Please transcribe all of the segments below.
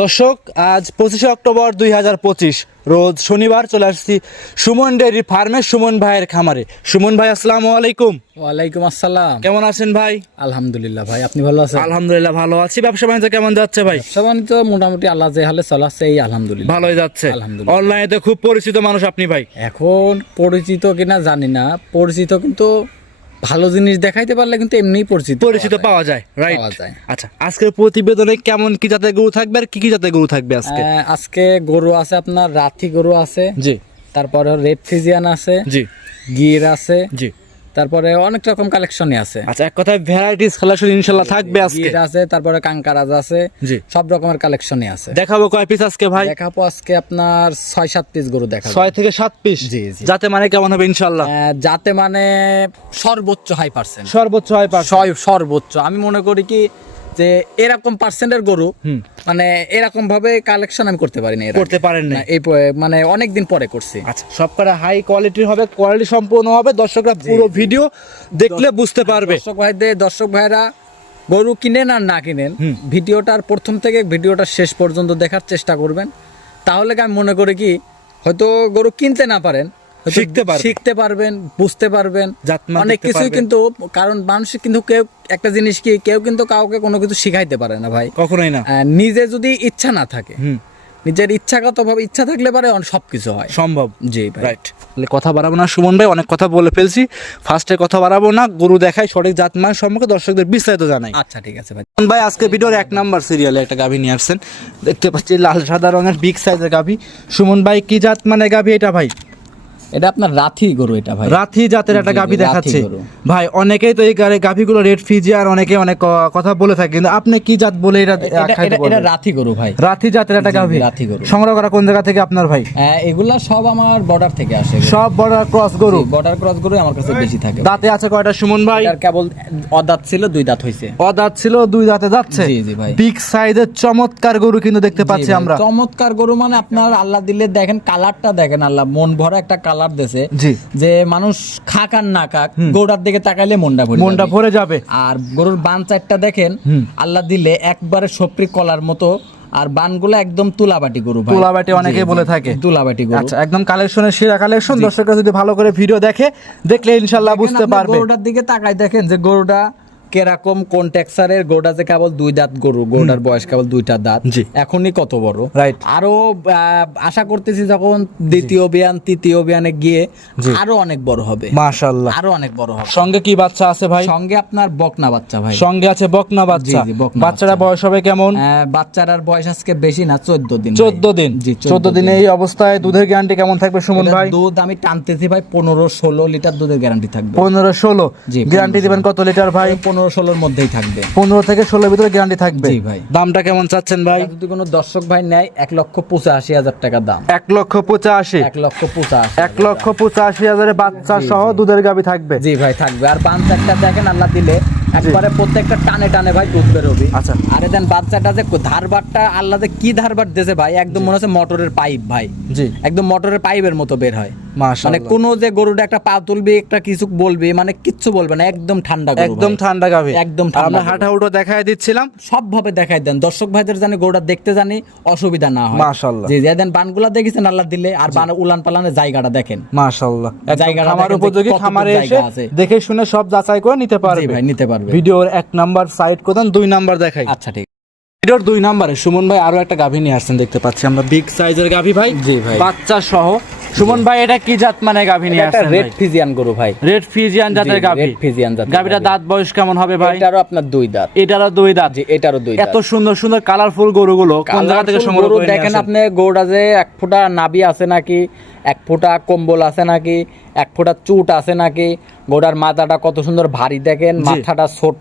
দর্শক আজ পঁচিশে অক্টোবর দুই হাজার পঁচিশ রোজ শনিবার চলে আসছি সুমন ডেয়ারি ফার্মে সুমন ভাইয়ের খামারে। সুমন ভাই আসসালামু আলাইকুম। ওয়ালাইকুম আসসালাম। কেমন আছেন ভাই? আলহামদুলিল্লাহ ভাই আপনি ভালো আছেন? আলহামদুলিল্লাহ ভালো আছি। ব্যবসা বাণিজ্য কেমন যাচ্ছে ভাই? সবাই তো মোটামুটি আল্লাহ যে হালে চলাচ্ছে এই আলহামদুলিল্লাহ। ভালোই যাচ্ছে। আলহামদুলিল্লাহ। অনলাইনে তো খুব পরিচিত মানুষ আপনি ভাই। এখন পরিচিত কিনা জানি না। পরিচিত কিন্তু ভালো জিনিস দেখাইতে পারলে কিন্তু এমনিই পরিচিত পরিচিত পাওয়া যায় রাইট পাওয়া যায়। আচ্ছা আজকের প্রতিবেদনে কেমন কি জাতের গরু থাকবে আর কি কি জাতের গরু থাকবে আজকে? আজকে গরু আছে আপনার রাথি গরু আছে জি। তারপরে রেড ফিজিয়ান আছে জি। গির আছে জি। তারপরে অনেক রকম কালেকশনই আছে। আচ্ছা এক কথায় ভ্যারাইটিস কালেকশন ইনশাল্লাহ থাকবে আজকে। আছে তারপরে কাঙ্কারাজ আছে জি। সব রকমের কালেকশনই আছে। দেখাবো কয় পিস আজকে ভাই? দেখাবো আজকে আপনার ছয় সাত পিস গরু দেখাবো। ছয় থেকে সাত পিস জি, জি। যাতে মানে কেমন হবে ইনশাল্লাহ? যাতে মানে সর্বোচ্চ হাই পার্সেন্ট সর্বোচ্চ হাই পার্সেন্ট সর্বোচ্চ। আমি মনে করি কি যে এরকম পার্সেন্টের গরু মানে এরকম ভাবে কালেকশন আমি করতে পারি না করতে পারেন না এই মানে অনেক দিন পরে করছি। আচ্ছা সব কটা হাই কোয়ালিটির হবে কোয়ালিটি সম্পূর্ণ হবে দর্শকরা পুরো ভিডিও দেখলে বুঝতে পারবে। দর্শক ভাইদের দর্শক ভাইরা গরু কিনেন আর না কিনেন ভিডিওটার প্রথম থেকে ভিডিওটা শেষ পর্যন্ত দেখার চেষ্টা করবেন। তাহলে কি আমি মনে করি কি হয়তো গরু কিনতে না পারেন শিখতে পারবেন। শিখতে পারবেন বুঝতে পারবেন। অনেক কিছুই কিন্তু কারণ মানুষ কিন্তু কেউ একটা জিনিস কি কেউ কিন্তু কাউকে কোনো কিছু শিখাইতে পারে না ভাই। কখনোই না। নিজে যদি ইচ্ছা না থাকে হুম। নিজের ইচ্ছাগত ভাবে ইচ্ছা থাকলে পারে সব কিছু হয়। সম্ভব। জি রাইট কথা বাড়াবো না সুমন ভাই অনেক কথা বলে ফেলছি। ফার্স্টে কথা বাড়াবো না গরু দেখাই সঠিক জাত মান সম্পর্কে দর্শকদের বিস্তারিত জানাই। আচ্ছা ঠিক আছে ভাই। ভাই আজকে ভিডিওর এক নাম্বার সিরিয়ালে একটা গাভী নিয়ে আসছেন। দেখতে পাচ্ছি লাল সাদা রঙের বিগ সাইজের গাভী। সুমন ভাই কি জাত মানে গাভী এটা ভাই? এটা আপনার রাথি গরু এটা ভাই। রাথি জাতের একটা গাভী দেখাচ্ছে। ভাই অনেকেই তো এই গাভীগুলো রেড ফিজি আর অনেকে অনেক কথা বলে থাকে কিন্তু আপনি কি জাত বলে এটা এটা-? রাথি গরু ভাই। রাথি জাতের একটা গাভী। রাথি গরু। সংগ্রহ করা কোন জায়গা থেকে আপনার ভাই? এগুলা সব আমার বর্ডার থেকে আসে সব বড় ক্রস গরু? বর্ডার ক্রস গরু আমার কাছে বেশি থাকে দাঁতে আছে কয়টা সুমন ভাই? এটার কেবল অদাঁত ছিল দুই দাঁত হইছে। অদাঁত ছিল দুই দাঁতে যাচ্ছে। জি, জি ভাই। বিগ সাইজের চমৎকার গরু কিন্তু দেখতে পাচ্ছি আমরা। চমৎকার গরু মানে আপনার আল্লাহ দিলে দেখেন কালারটা দেখেন আল্লাহ মন ভরা একটা কালার দেছে জি। যে মানুষ খাক আর না খাক গরুটার দিকে তাকাইলে মনটা ভরে মনটা ভরে যাবে। আর গরুর বান চারটা দেখেন আল্লাহ দিলে একবারে সপরি কলার মতো আর বানগুলো একদম তুলাবাটি গরু ভাই। তুলাবাটি অনেকেই বলে থাকে। তুলাবাটি গরু। আচ্ছা একদম কালেকশনের সেরা কালেকশন দর্শকরা যদি ভালো করে ভিডিও দেখে দেখলে ইনশাল্লাহ বুঝতে পারবে। গরুটার দিকে তাকাই দেখেন যে গরুটা কেরকম কোন টেক্সারের গরুটা যে কেবল দুই দাঁত গরু গরুটার বয়স কেবল দুইটা দাঁত। এখনই কত বড়? রাইট আরও আশা করতেছি যখন দ্বিতীয় বিয়ান তৃতীয় বিয়ানে গিয়ে আরও অনেক বড় হবে। মাশাল্লাহ আরও অনেক বড় হবে। সঙ্গে কি বাচ্চা আছে ভাই? সঙ্গে আপনার বকনা বাচ্চা ভাই। সঙ্গে আছে বকনা বাচ্চা। বাচ্চারা বয়স হবে কেমন? বাচ্চাটার বয়স আজকে বেশি না চোদ্দ দিন ভাই। চোদ্দ দিন। জি চোদ্দ দিনে এই অবস্থায় দুধের গ্যারান্টি কেমন থাকবে সুমন ভাই? দুধ আমি টানতেছি ভাই পনেরো ষোলো লিটার দুধের গ্যারান্টি থাকবে। পনেরো ষোলো। জি, গ্যারান্টি দিবেন কত লিটার ভাই? পনেরো ষোলোর মধ্যেই থাকবে। পনেরো থেকে ষোলোর ভিতরে গ্যারান্টি থাকবে। জি ভাই। দামটা কেমন চাচ্ছেন ভাই? যদি কোনো দর্শক ভাই নেয় এক লক্ষ পঁচাশি হাজার টাকা দাম। এক লক্ষ পঁচাশি। এক লক্ষ পঁচাশি এক লক্ষ পঁচাশি হাজারের বাচ্চা সহ দুধের গাবি থাকবে। জি ভাই থাকবে। আর বান চারটা দেখেন আল্লাহ দিলে একবারে প্রত্যেকটা টানে টানে ভাই দুধ বেরোবে। আচ্ছা। আরে দেন বাচ্চাটা যে ধারবারটা আল্লাহ যে কি ধারবার দিয়েছে ভাই একদম মনে হচ্ছে মোটরের পাইপ ভাই। জি। একদম মোটরের পাইপের মতো বের হয়। মানে কোনো যে গরুটা একটা পা তুলবে একটা কিছু বলবে মানে কিচ্ছু বলবে না একদম ঠান্ডা একদম ঠান্ডা গাবি একদম আমরা হাঁটা দেখায় দিচ্ছিলাম। সব ভাবে দেখাই দেন। দর্শক ভাইদের জানি গরুটা দেখতে জানি অসুবিধা না হয়। মাশাআল্লাহ। জি যে দেন বানগুলা দেখেছেন আল্লাহ দিলে আর বান উলান পালানের জায়গাটা দেখেন। মাশাআল্লাহ। জায়গাটা যে উপযোগী খামারে এসে দেখে শুনে সব যাচাই করে নিতে পারবে। ভাই নিতে পারবে। ভিডিওর এক নাম্বার সাইড কোথান দুই নাম্বার দেখাই। আচ্ছা ঠিক। ভিডিওর দুই নাম্বারে সুমন ভাই আরও একটা গাভী নিয়ে আসছেন দেখতে পাচ্ছি আমরা। বিগ সাইজের গাভী ভাই। জি ভাই। বাচ্চা সহ সুমন ভাই এটা কি জাত মানে গাভী নিয়ে আসছেন রেড ফিজিয়ান গরু ভাই। রেড ফিজিয়ান জাতের গাভী। রেড ফিজিয়ান জাতের গাভীটা দাঁত বয়স কেমন হবে ভাই? এটারও আপনার দুই দাঁত। এটারও দুই দাঁত। জি এটারও দুই দাঁত। এত সুন্দর সুন্দর কালারফুল গরুগুলো কোন জায়গা থেকে সংগ্রহ করে দেখেন আপনি গরুটা যে এক ফোঁটা নাবি আছে নাকি এক ফোঁটা কম্বল আছে নাকি এক ফোঁটা চুট আছে নাকি গোড়ার মাথাটা কত সুন্দর ভারী দেখেন মাথাটা ছোট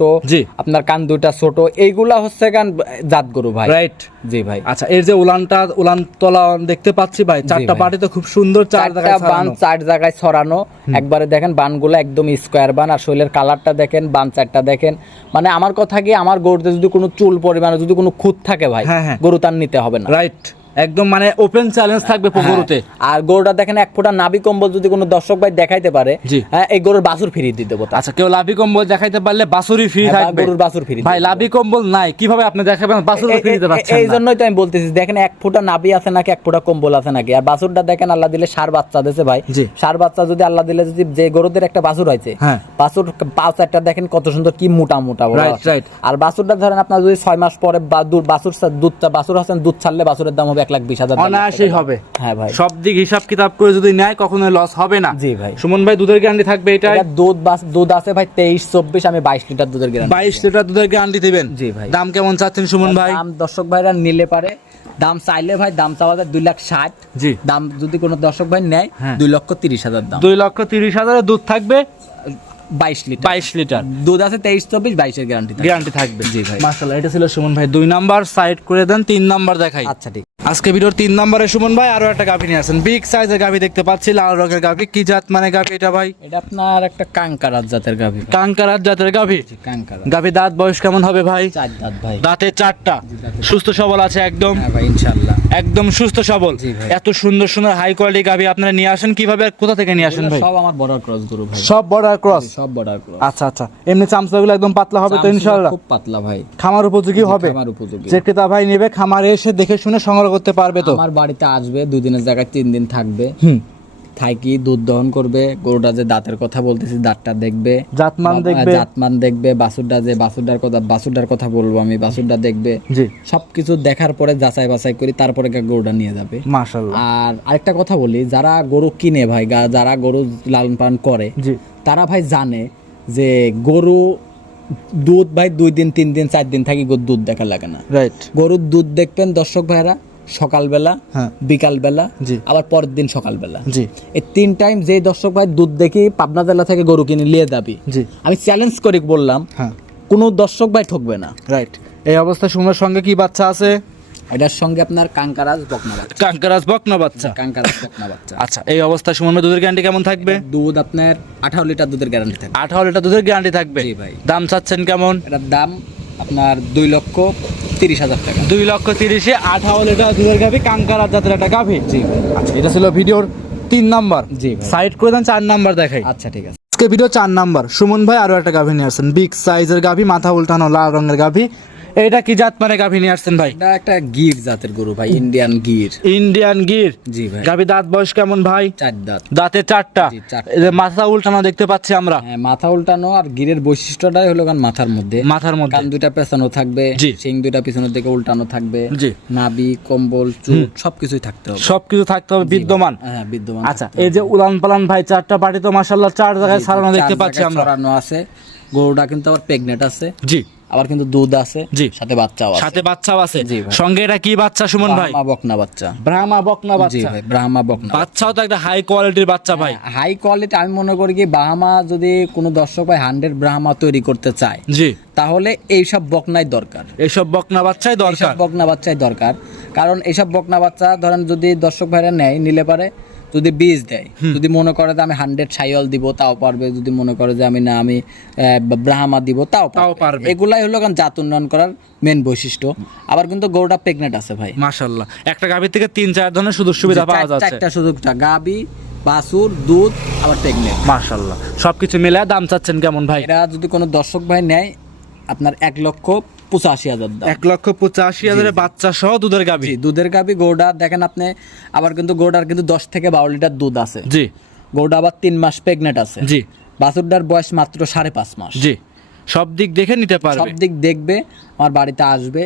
আপনার কান দুইটা ছোট এইগুলা হচ্ছে গান জাত গরু ভাই। রাইট জি ভাই। আচ্ছা এর যে উলানটা উলান তলা দেখতে পাচ্ছি ভাই চারটা। পাটি তো খুব সুন্দর চার জায়গায় বান চার জায়গায় ছড়ানো। একবারে দেখেন বানগুলো একদম স্কোয়ার বান আর শৈলের কালারটা দেখেন বান চারটা দেখেন। মানে আমার কথা কি আমার গরুতে যদি কোনো চুল পরিমাণে যদি কোনো খুঁত থাকে ভাই হ্যাঁ, হ্যাঁ। গরু তার নিতে হবে না। রাইট একদম মানে ওপেন চ্যালেঞ্জ থাকবে হ্যাঁ, আর গরুটা দেখেন এক ফোঁটা নাবি কম্বল যদি কোনো দর্শক ভাই দেখাইতে পারে হ্যাঁ এই গরুর বাছুর ফিরিয়ে দিতে দেবো আচ্ছা কেউ লাভি কম্বল দেখাইতে পারলে বাসুরি ফ্রি হ্যাঁ, থাকবে। গরুর বাছুর ফ্রি ভাই লাভি কম্বল নাই কীভাবে আপনি দেখাবেন? বাসুর ফ্রি দিতে পারছেন এই জন্যই তো আমি বলতেছি দেখেন এক ফোঁটা নাবি আছে নাকি এক ফোঁটা কম্বল আছে নাকি? আর বাছুরটা দেখেন আল্লাহ দিলে সার বাচ্চা দিয়েছে ভাই। সার বাচ্চা যদি আল্লাহ দিলে যদি যে গরুদের একটা বাছুর হয়েছে হ্যাঁ। বাছুর পাঁচ একটা দেখেন কত সুন্দর কি মোটা মোটা আছে। right. আর বাছুরটা ধরেন আপনার যদি ছয় মাস পরে বা- দু- বাছুর দুধটা বাছুর আছেন দুধ ছাড়লে বাছুরের দাম হবে এক লাখ বিশ হাজার অনায়াসেই হবে। হ্যাঁ ভাই। সব দিক হিসাব কিতাব করে যদি নেয় কখনো লস হবে না। জি ভাই। সুমন ভাই দুধের গ্যারান্টি থাকবে এটা দুধ বাস- দুধ আছে ভাই তেইশ চব্বিশ আমি বাইশ লিটার দুধের গ্যারান্টি বাইশ লিটার দুধের গ্যারান্টি দিবেন। জি ভাই। দাম কেমন চাচ্ছেন সুমন ভাই? দাম দর্শক ভাইরা নিলে পারে। দাম চাইলে ভাই দাম চাওয়া যায় দুই লাখ ষাট। জি। দাম যদি কোনো দর্শক ভাই নেয় হ্যাঁ। দুই লক্ষ তিরিশ হাজার দাম। দুই লক্ষ তিরিশ হাজারের দুধ থাকবে? বাইশ লিটার। বাইশ লিটার। দুধ আছে তেইশ চব্বিশ বাইশের গ্যারান্টি গ্যারান্টি থাকবে। জি ভাই। মাশাআল্লাহ এটা ছিল সুমন ভাই। দুই নাম্বার সাইড করে দেন তিন নাম্বার দেখাই। আচ্ছা ঠিক। আজকে ভিডিওর তিন নম্বরে সুমন ভাই আরও একটা গাভী নিয়ে আসেন। বিগ সাইজের গাভী দেখতে পাচ্ছি লাল রঙের গাভী। কি জাত মানে গাভী এটা ভাই? এটা আপনার একটা কাঙ্কারাত জাতের গাভী কাঙ্কারাত জাতের গাভী? কাঙ্কারাত। গাভী দাঁত বয়স কেমন হবে ভাই? চার দাঁত ভাই। দাঁতে চারটা। সুস্থ সবল আছে একদম? হ্যাঁ ভাই ইনশাল্লাহ একদম সুস্থ সবল। এত সুন্দর সুন্দর হাই কোয়ালিটি গাভী আপনারা নিয়ে আসেন কীভাবে আর কোথা থেকে নিয়ে আসেন ভাই? সব আমার বর্ডার ক্রস গরু ভাই। সব বর্ডার ক্রস সব বর্ডার ক্রস আচ্ছা আচ্ছা। এমনি চামচাগুলো একদম পাতলা হবে তো ইনশাআল্লাহ? খুব পাতলা ভাই। খামার উপযোগী হবে? আমার উপযোগী। যে ক্রেতা ভাই নেবে খামারে এসে দেখে শুনে সংগ্রহ করতে পারবে তো? আমার বাড়িতে আসবে দুদিনের জায়গায় তিন দিন থাকবে। হুম। থাকি দুধ দহন করবে গরুটা যে দাঁতের কথা বলতেছি দাঁতটা দেখবে। জাতমান দেখবে। জাতমান দেখবে বাসুরটা যে বাসুরটার কথা বাসুরটার কথা বলব আমি বাসুরটা দেখবে। জি। সবকিছু দেখার পরে যাচাই বাছাই করি তারপরে গরুটা নিয়ে যাবে। মাশাআল্লাহ। আর আরেকটা কথা বলি যারা গরু কিনে ভাই যারা গরু লালন পালন করে জি। তারা ভাই জানে যে গরু দুধ ভাই দুই দিন তিন দিন চার দিন থাকি গরুর দুধ দেখা লাগে না। রাইট গরুর দুধ দেখবেন দর্শক ভাইরা সকালবেলা হ্যাঁ। বিকালবেলা জি। আবার পরের দিন সকালবেলা। জি। এই তিন টাইম যে দর্শক ভাই দুধ দেখি পাবনা জেলা থেকে গরু কিনে নিয়ে যাবি। জি। আমি চ্যালেঞ্জ করে বললাম হ্যাঁ। কোনো দর্শক ভাই ঠকবে না। রাইট এই অবস্থায় সুমনের সঙ্গে কি বাচ্চা আছে? এটার সঙ্গে আপনার কাঙ্কারাজ বকনা বাচ্চা। কাঙ্কারাজ বকনা বাচ্চা? কাঙ্কারাজ বকনা বাচ্চা। আচ্ছা এই অবস্থায় সুমন দুধের গ্যারান্টি কেমন থাকবে? দুধ আপনার আঠারো লিটার দুধের গ্যারান্টি থাকে আঠারো লিটার দুধের গ্যারান্টি থাকবে? জি ভাই। দাম চাচ্ছেন কেমন? এটার দাম আপনার দুই লক্ষ তিরিশ হাজার টাকা। দুই লক্ষ তিরিশে আঠারো লিটার দুধের গাভি কাঙ্কারার জাতের একটা গাভি? জি আচ্ছা এটা ছিল ভিডিওর তিন নাম্বার। জি সাইড করে দেন চার নাম্বার দেখাই। আচ্ছা ঠিক আছে। আজকে ভিডিও চার নাম্বার। সুমন ভাই আরও একটা গাভী নিয়ে আসছেন। বিগ সাইজের গাভী মাথা উল্টানো লাল রঙের গাভি। এটা কি জাত মানে গাভি নিয়ে আসছেন ভাই? একটা গির জাতের গরু ভাই ইন্ডিয়ান গির। ইন্ডিয়ান গির? জি ভাই। গাভি দাঁত বয়স কেমন ভাই? চার দাঁত। দাঁতে চারটা। মাথা উল্টানো দেখতে পাচ্ছি আমরা। হ্যাঁ মাথা উল্টানো আর গিরের বৈশিষ্ট্যটাই হলো কারণ মাথার মধ্যে। মাথার মধ্যে। কান দুইটা পেছানো থাকবে জি। শিং দুইটা পিছনের দিকে উল্টানো থাকবে জি। নাবি কম্বল চুট সবকিছুই থাকতে হবে। সবকিছু থাকতে হবে বিদ্যমান। হ্যাঁ বিদ্যমান আচ্ছা এই যে উলান পালান ভাই চারটা পার্টি তো মাসাল্লাহ চার জায়গায় সারানো দেখতে পাচ্ছি আমরা। ছড়ানো আছে। গরুটা কিন্তু আবার প্রেগনেন্ট আছে। জি। আবার কিন্তু দুধ আছে জি। সাথে বাচ্চাও আছে। সাথে বাচ্চাও আছে। জি সঙ্গে এটা কি বাচ্চা সুমন ভাই? ব্রাহ্মা বকনা বাচ্চা। ব্রাহ্মা বকনা জি বাচ্চা। ভাই ব্রাহ্মা বকনা বাচ্চাও তো একটা হাই কোয়ালিটির বাচ্চা ভাই। হাই কোয়ালিটি আমি মনে করি কি বাহামা যদি কোনো দর্শক ভাই হান্ড্রেড ব্রাহ্মা তৈরি করতে চায় জি। তাহলে এইসব বকনাই দরকার। এইসব বকনা বাচ্চাই দরকার। বকনা বাচ্চাই দরকার। কারণ এইসব বকনা বাচ্চা ধরেন যদি দর্শক ভাইরা নেয় নিলে পারে যদি বীজ দেয় যদি মনে করে যে আমি হান্ড্রেড সাইওয়াল দিব তাও পারবে। যদি মনে করে যে আমি না আমি ব্রাহ্মা দিব তাও তাও পারবে। এগুলাই হলো কারণ জাত উন্নয়ন করার মেন বৈশিষ্ট্য। আবার কিন্তু গরুটা প্রেগনেন্ট আছে ভাই। মাশাল্লাহ একটা গাভীর থেকে তিন চার ধরনের সুযোগ সুবিধা পাওয়া যাচ্ছে। চারটা সুযোগটা গাবি বাছুর দুধ আবার প্রেগনেন্ট মাশাল্লাহ সবকিছু মিলে দাম চাচ্ছেন কেমন ভাই? এরা যদি কোনো দর্শক ভাই নেয় আপনার এক লক্ষ পঁচাশি হাজার এক লক্ষ পঁচাশি হাজারের বাচ্চা সহ দুধের গাভী। দুধের গাবি গরুটা দেখেন আপনি আবার কিন্তু গরুটার কিন্তু দশ থেকে বারো লিটার দুধ আছে। জি। গরুটা আবার তিন মাস প্রেগনেন্ট আছে। জি। বাছুরটার বয়স মাত্র সাড়ে পাঁচ মাস। জি। সব দিক দেখে নিতে সব পারবে দিক দেখবে আমার বাড়িতে আসবে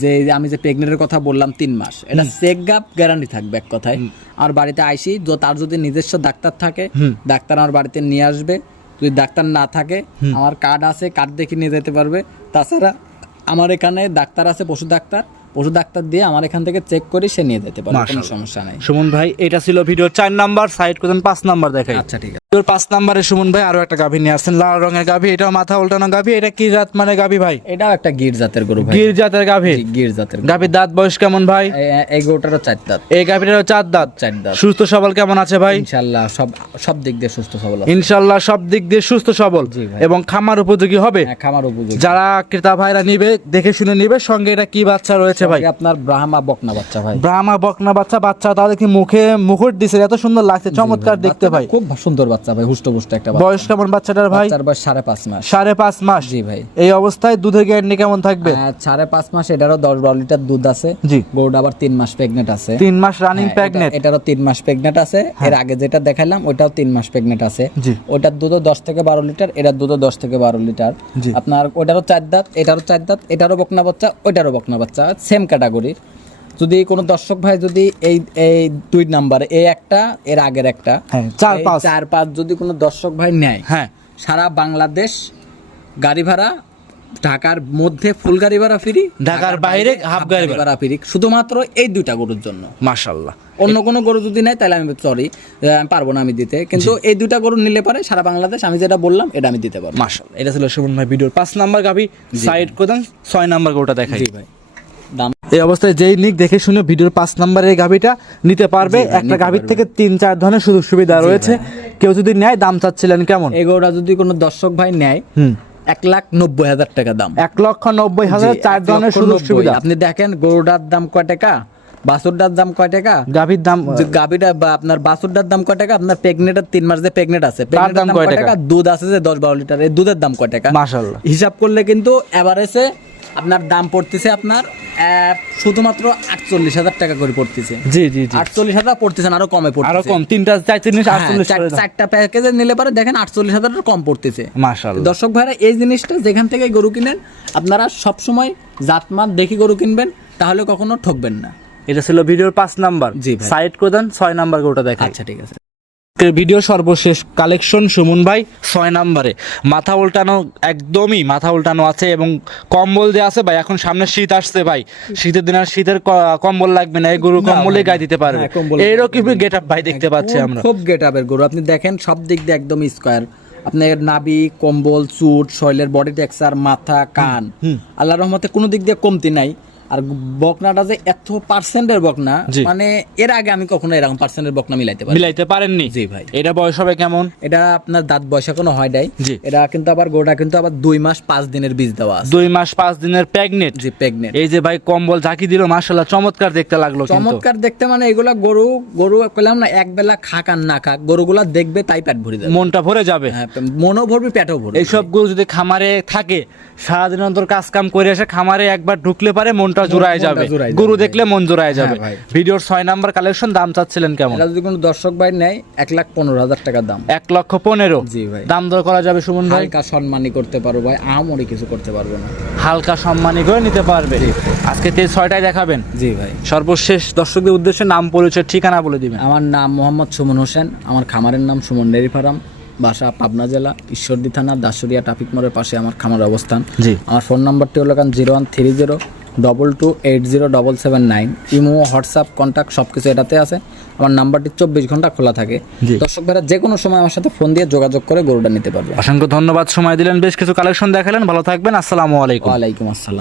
যে আমি যে প্রেগনেন্টের কথা বললাম তিন মাস। এটা চেক গাপ গ্যারান্টি থাকবে এক কথায়। আর বাড়িতে আইসি তার যদি নিজস্ব ডাক্তার থাকে ডাক্তার আমার বাড়িতে নিয়ে আসবে। যদি ডাক্তার না থাকে আমার কার্ড আছে কার্ড দেখে নিয়ে যেতে পারবে। তাছাড়া আমার এখানে ডাক্তার আছে পশু ডাক্তার। পশু ডাক্তার দিয়ে আমার এখান থেকে চেক করে সে নিয়ে যেতে পারে কোনো সমস্যা নাই। সুমন ভাই এটা ছিল ভিডিও চার নাম্বার সাইড করতেন পাঁচ নাম্বার দেখাই। আচ্ছা ঠিক আছে। তোর পাঁচ নাম্বারে সুমন ভাই আরও একটা গাভী নিয়ে আসছেন লাল রঙের গাভী এটাও মাথা উল্টানো গাভী এটা কি জাত মানে গাভী ভাই? এটাও একটা গির জাতের গরু ভাই। গির জাতের গাভী? গির জাতের। গাভীর দাঁত বয়স কেমন ভাই? এই- গরুটারও চার দাঁত। এই গাভীটারও চার দাঁত? চার দাঁত। সুস্থ সবল কেমন আছে ভাই? ইনশাল্লাহ সব সব দিক দিয়ে সুস্থ সবল আছে। ইনশাল্লাহ সব দিক দিয়ে সুস্থ সবল। এবং খামার উপযোগী হবে? হ্যাঁ, খামার উপযোগী। যারা ক্রেতা ভাইরা নিবে দেখে শুনে নিবে সঙ্গে এটা কি বাচ্চা রয়েছে ভাই? আপনার ব্রাহ্মা বকনা বাচ্চা ভাই। ব্রাহ্মা বকনা বাচ্চা বাচ্চা তাদের কি মুখে মুকুট দিছে এত সুন্দর লাগছে চমৎকার দেখতে ভাই। খুব সুন্দর বাচ্চা। ভাই হুষ্ট পুষ্ট একটা বয়স কেমন বাচ্চাটার ভাই? বাচ্চার বয়স সাড়ে পাঁচ মাস। সাড়ে পাঁচ মাস? জি ভাই। এই অবস্থায় দুধের গ্যারান্টি কেমন থাকবে? সাড়ে পাঁচ মাস এটারও দশ বারো লিটার দুধ আছে। জি। গরুটা আবার তিন মাস প্রেগনেন্ট আছে। তিন মাস রানিং হ্যাঁ, প্রেগনেন্ট এটারও তিন মাস প্রেগনেন্ট আছে। এর আগে যেটা দেখালাম ওটাও তিন মাস প্রেগনেন্ট আছে। ওটার দুধও দশ থেকে বারো লিটার এটার দুধও দশ থেকে বারো লিটার। জি। আপনার ওটারও চার দাঁত এটারও চার দাঁত এটারও বকনা বাচ্চা ওইটারও বকনা বাচ্চা। সেম ক্যাটাগরির যদি কোনো দর্শক ভাই যদি এই এই দুই নাম্বার এই একটা এর আগের একটা হ্যাঁ, চার পাঁচ। চার পাঁচ যদি কোনো দর্শক ভাই নেয় হ্যাঁ। সারা বাংলাদেশ গাড়ি ভাড়া ঢাকার মধ্যে ফুল গাড়ি ভাড়া ফ্রি ঢাকার বাইরে হাফ গাড়ি ভাড়া। ফ্রি শুধুমাত্র এই দুইটা গরুর জন্য। মাশাল্লাহ অন্য কোনো গরু যদি নেয় তাহলে আমি সরি আমি পারব না আমি দিতে। কিন্তু এই দুইটা গরু নিলে পারে সারা বাংলাদেশ আমি যেটা বললাম এটা আমি দিতে পারব। মাশাল্লাহ এটা ছিল সুমন ভাই ভিডিওর পাঁচ নাম্বার গাভি সাইড করে ছয় নাম্বার গরুটা দেখাই। ভাই। এই অবস্থায় যেই নিক দেখে শুনে ভিডিওর পাঁচ নাম্বারের এই গাভিটা নিতে পারবে। একটা গাভির থেকে তিন চার ধরনের সুযোগ সুবিধা রয়েছে। কেউ যদি নেয় দাম চাচ্ছিলেন কেমন? এই যদি কোনো দর্শক ভাই নেয় হুম। এক লাখ নব্বই হাজার টাকা দাম। এক লক্ষ নব্বই হাজার চার ধরনের সুযোগ সুবিধা। আপনি দেখেন গরুটার দাম কয় টাকা? বাছুরটার দাম কয় টাকা? গাভির দাম যে গাবিটা বা আপনার বাছুরটার দাম কয় টাকা? আপনার প্রেগনেটের তিন মাস যে প্রেগনেট আছে দাম দাম কয়? টাকা? দুধ আছে যে দশ বারো লিটার এই দুধের দাম কয় টাকা? মাশাল্লাহ হিসাব করলে কিন্তু এভারেজে আপনার দাম পড়তেছে আপনার শুধুমাত্র আটচল্লিশ হাজার টাকা করে পড়তেছে। জি জি আটচল্লিশ হাজার পড়তেছে আরও কমে আরও কম তিনটা চার জিনিস হ্যাঁ, চারটা প্যাকেজে নিলে পরে দেখেন আটচল্লিশ হাজার কম পড়তেছে। মাশাল্লাহ দর্শক ভাইরা এই জিনিসটা যেখান থেকে গরু কিনেন আপনারা সবসময় জাতমান দেখি গরু কিনবেন তাহলে কখনো ঠকবেন না। এটা ছিল ভিডিওর পাঁচ নাম্বার। জি। সাইড করে দেন ছয় নাম্বার গরুটা দেখাই। আচ্ছা ঠিক আছে। ভিডিও সর্বশেষ কালেকশন সুমন ভাই ছয় নাম্বারে। মাথা উল্টানো একদমই মাথা উল্টানো আছে এবং কম্বল দেওয়া আছে ভাই এখন সামনে শীত আসছে ভাই। শীতের দিন আর শীতের কম্বল লাগবে না এই গরু কম্বলে গায়ে দিতে পারবে। এইরকম গেট আপ ভাই দেখতে পাচ্ছি আমরা। খুব গেট আপের গরু। আপনি দেখেন সব দিক দিয়ে একদম স্কোয়ার আপনার নাভি কম্বল চুট শৈলের বডি টেক্সচার মাথা কান। আল্লাহ রহমতে কোনো দিক দিয়ে কমতি নাই। আর বকনাটা যে এত পার্সেন্টের বকনা মানে এর আগে আমি কখনো এরকম পার্সেন্টের বকনা মিলাইতে পারি মিলাইতে পারেননি? জি ভাই। এটা বয়স হবে কেমন? এটা আপনার দাঁত বয়স এখনও হয় নাই। জি। এটা কিন্তু আবার গোটা কিন্তু আবার দুই মাস পাঁচ দিনের বীজ দেওয়া আছে। দুই মাস পাঁচ দিনের প্রেগনেট জি প্রেগনেন্ট। এই যে ভাই কম্বল ঝাঁকি দিল মাশাল্লাহ চমৎকার দেখতে লাগল কিন্তু। চমৎকার দেখতে মানে এগুলা গরু গরু পেলাম না এক বেলা খাক আর না খাক গরুগুলা দেখবে তাই পেট ভরে যাবে। মনটা ভরে যাবে। হ্যাঁ মনও ভরবে পেটও ভরবে। এইসব গরু যদি খামারে থাকে সারাদিন অন্তর কাজ কাম করে এসে খামারে একবার ঢুকলে পারে মনটা জোড়ায় মনটা যাবে। জোড়ায় গরু দেখলে মন জোড়ায় যাবে। ভাই। ভিডিওর ছয় নাম্বার কালেকশন দাম চাচ্ছিলেন কেমন? যদি কোনো দর্শক ভাই নেয় এক লাখ পনেরো হাজার টাকা দাম। এক লক্ষ পনেরো। জি ভাই। দাম দর করা যাবে সুমন ভাই? হালকা সম্মানই করতে পারব ভাই আমরি কিছু করতে পারব না। হালকা সম্মানী করে নিতে পারবে। আজকে তে ছয়টায় দেখাবেন। জি ভাই। সর্বশেষ দর্শকদের উদ্দেশ্যে নাম পরিচয় ঠিকানা বলে দিবেন। আমার নাম মোহাম্মদ সুমন হোসেন আমার খামারের নাম সুমন ডেরি ফার্ম বাসা পাবনা জেলা ঈশ্বরদী থানা দাসুরিয়া ট্রাফিক মোড়ের পাশে আমার খামার অবস্থান। জি। আমার ফোন নাম্বারটি হলো কারণ zero one three zero double two eight zero double seven nine imo WhatsApp contact সব কিছু এটাতে আছে। আমার নাম্বারটি চব্বিশ ঘণ্টা খোলা থাকে। দর্শক ভাইরা যে কোনো সময় আমার সাথে ফোন দিয়ে যোগাযোগ করে গরুটা নিতে পারবে। অসংখ্য ধন্যবাদ সময় দিলেন বেশ কিছু কালেকশন দেখালেন। ভালো থাকবেন আসসালামু আলাইকুম। ওয়ালাইকুম আসসালাম।